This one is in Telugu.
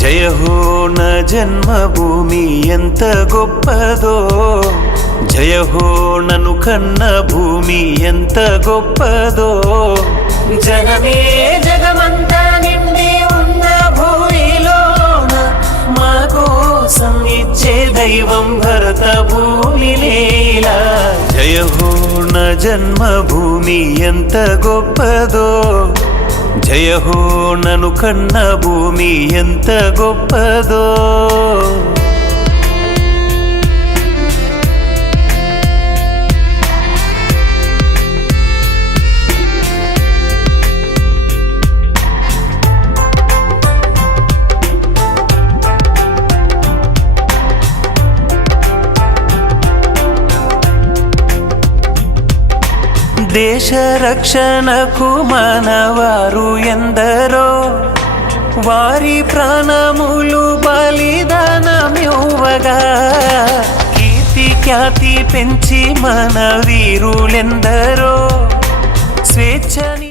జయ హో నా జన్మభూమి ఎంత గొప్పదో, జయ హో నన్ను కన్న భూమి ఎంత గొప్పదో. జనమే జగమంతా నిండి ఉన్న భూమిలోన మా కోసం ఇచ్చే దైవం భరత భూమి లీలా. జయ హో నా జన్మభూమి ఎంత గొప్పదో, జయ హో నన్ను కన్న భూమి ఎంత గొప్పదో. దేశ రక్షణకు మనవారు ఎందరో, వారి ప్రాణములు బలిదానమివ్వగా. కీర్తి ఖ్యాతి పెంచి మన వీరులెందరో, స్వేచ్ఛని